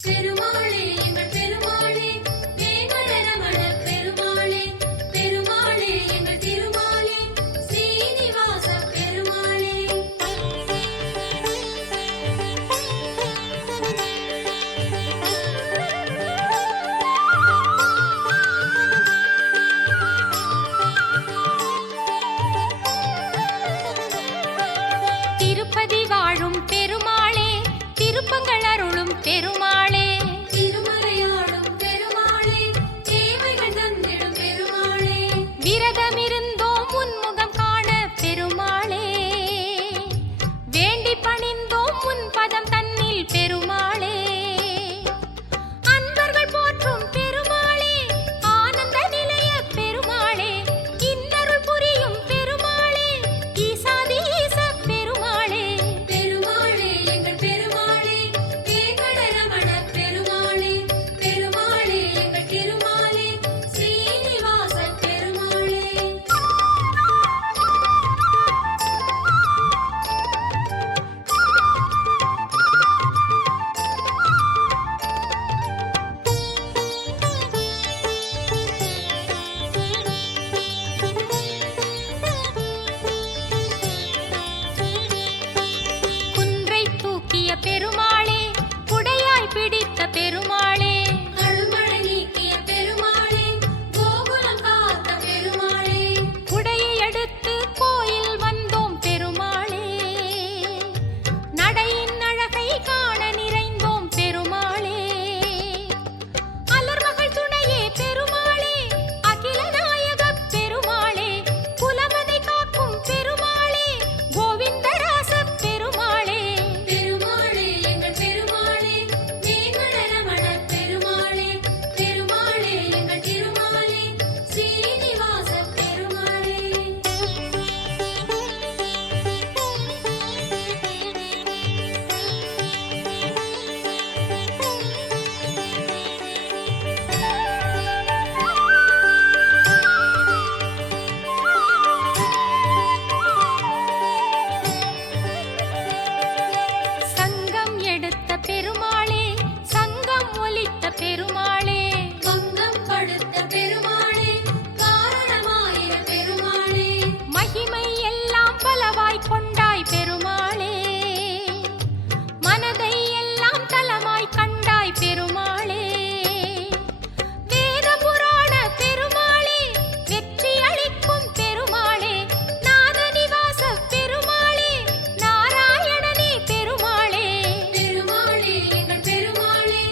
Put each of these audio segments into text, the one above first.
பெருமாளே எங்கள் பெருமாளே வேங்கடரமண பெருமாளே பெருமாளே எங்கள் திருமாலே ஸ்ரீனிவாச பெருமாளே திருப்பதி வாழும் பெருமாளே திருப்பங்கள் அருளும் பெருமாளே திருமறையாடும் பெருமாளே தேவைகள் தந்திடும் பெருமாளே விரதமிருந்தோம் உன்முகம் காண பெருமாளே வேண்டி பணிந்தோம் உன் பதம் தன்னில் பெருமாளே அன்பர்கள் போற்றும் பெருமாளே ஆனந்த நிலைய பெருமாளே இன்னருள் புரியும் பெருமாளே ஈசாதி ஈச பெருமாளே பெருமாளே எங்கள் பெருமாளே வேங்கடரமண பெருமாளே பெருமாளே எங்கள் திருமாலே ஸ்ரீனிவாச பெருமாளே குன்றை தூக்கிய பெருமாளே குடையாய் பிடித்த பெருமாளே அழுமழை நீக்கிய பெருமாளே கோகுலம் காத்த பெருமாளே குடையை எடுத்து கோயில் வந்தோம் பெருமாளே நடையின் அழகை காண நிறைந்தோம் பெருமாளே அலர்மகள் துணையே பெருமாளே அகில நாயக பெருமாளே குலமதை காக்கும் பெருமாளே கோவிந்தராச பெருமாளே பெருமாளே எங்கள் பெருமாளே வேங்கடரமண பெருமாளே பெருமாளே எங்கள் திருமாலே ஸ்ரீனிவாச பெருமாளே சங்கம் எடுத்த பெருமாளே சங்கம் ஒலித்த பெருமாளே வங்கம் படுத்த பெருமாளே காரணமாயிர பெருமாளே மகிமை எல்லாம் பலவாய் கொண்டாய் பெருமாளே மனதை எல்லாம் தலமாய் கண்டாய் பெருமாளே வேத புராண பெருமாளே வெற்றி அளிக்கும் பெருமாளே நாதநிவாச பெருமாளே நாராயணனே பெருமாளே பெருமாளே எங்கள் பெருமாளே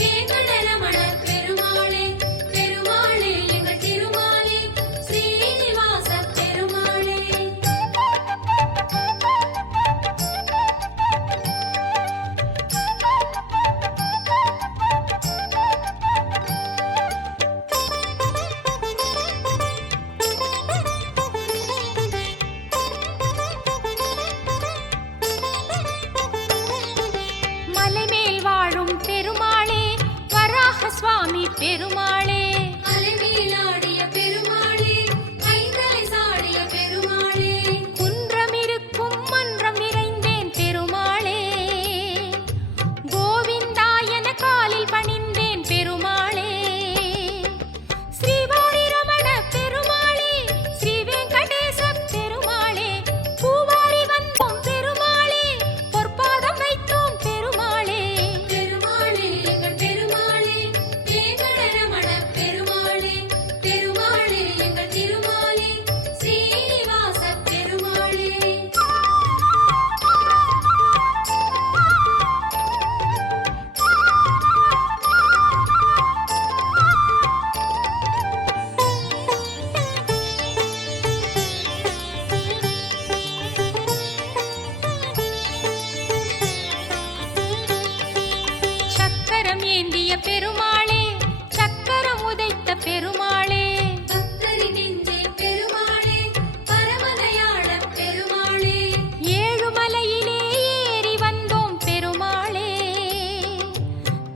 வேங்கடரமண பெருமாளே பெருமாளே எங்கள் திருமாலே ஸ்ரீனிவாச பெருமாளே மலைமேல் வாழும் பெருமாளே வராக சுவாமி பெருமாளே அலைமேலாடிய பெருமாளே ஐந்தலை சாடிய பெருமாளே குன்றமிருக்கும் மன்றம் நிறைந்தேன் பெருமாளே கோவிந்தாயன காலில் பணிந்தேன் பெருமாளே ஸ்ரீவாரி ரமண பெருமாளே ஸ்ரீ வெங்கடேச பெருமாளே பூவாரி வந்தோம் பெருமாளே பொற்பாதம் வைத்தோம் பெருமாளே பெருமாளே எங்கள் பெருமாளே வேங்கடரமண பெருமாளே பெருமாளே எங்கள் திருமாலே ஸ்ரீனிவாச பெருமாளே சக்கரம் ஏந்திய பெருமாளே சக்கரம் உதைத்த பெருமாளே பக்தரி நெஞ்சே பெருமாளே பரமதயாள பெருமாளே ஏழுமலையிலே ஏறி வந்தோம் பெருமாளே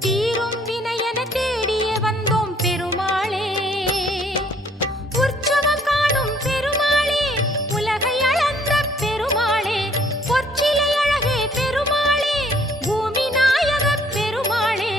தீரும் வினையென தேடிய வந்தோம் பெருமாளே உற்சவம் காணும் பெருமாளே உலகை அளந்த பெருமாளே பொற்சிலை அழகே பெருமாளே பூமி நாயக பெருமாளே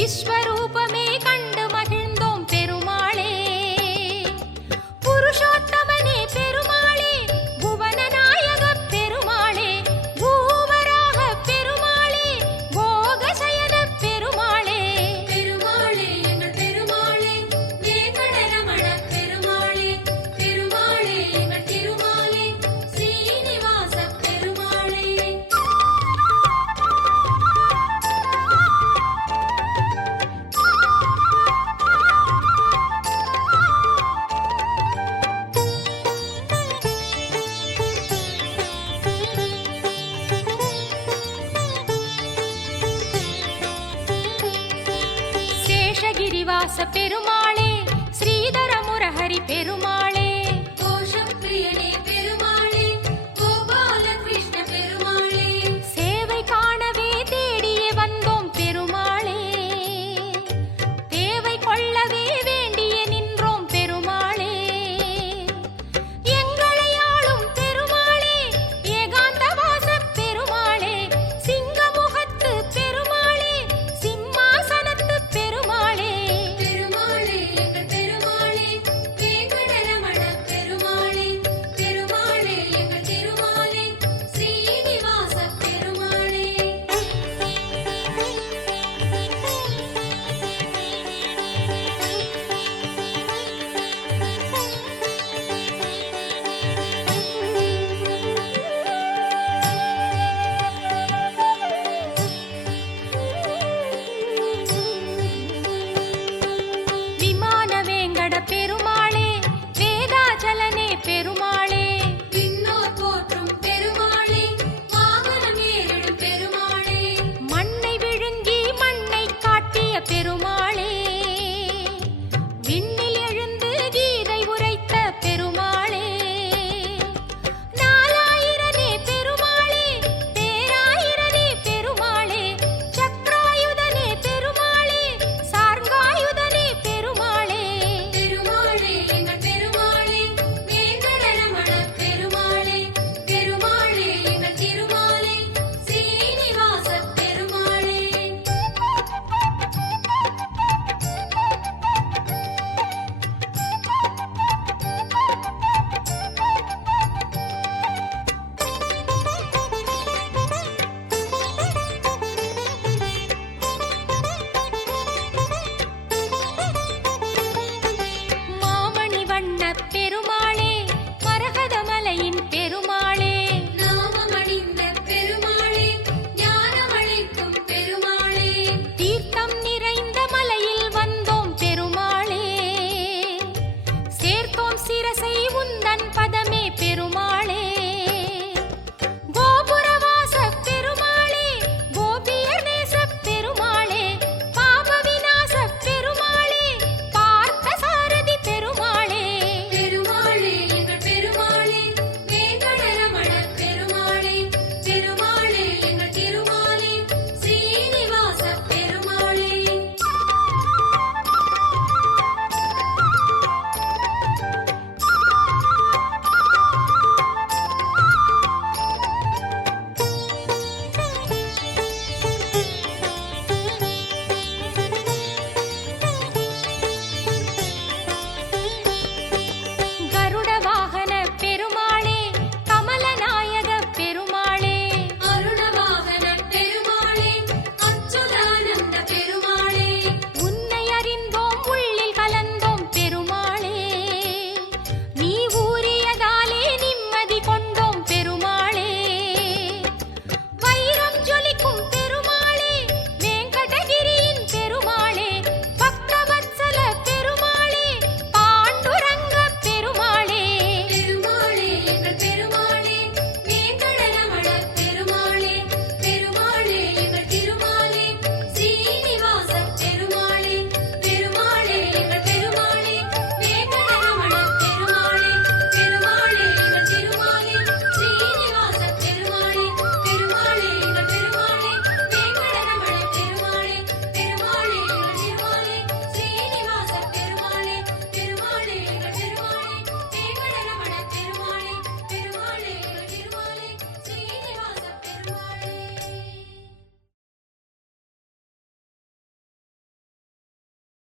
விஸ்வரூபமே கண்டு மகிழ்ந்தோம் பெருமாளே. புருஷோத்தமனே பெருமாளே, புவனநாயக பெருமாளே, பூவராக பெருமாளே, போகசயன பெருமாளே. பெருமாளே எங்கள் பெருமாளே, வேங்கடரமண பெருமாளே, பெருமாளே எங்கள் திருமாலே, ஸ்ரீனிவாச பெருமாளே. சேஷகிரிவாச பெருமாளே, ஸ்ரீதர முரஹரி பெருமாளே,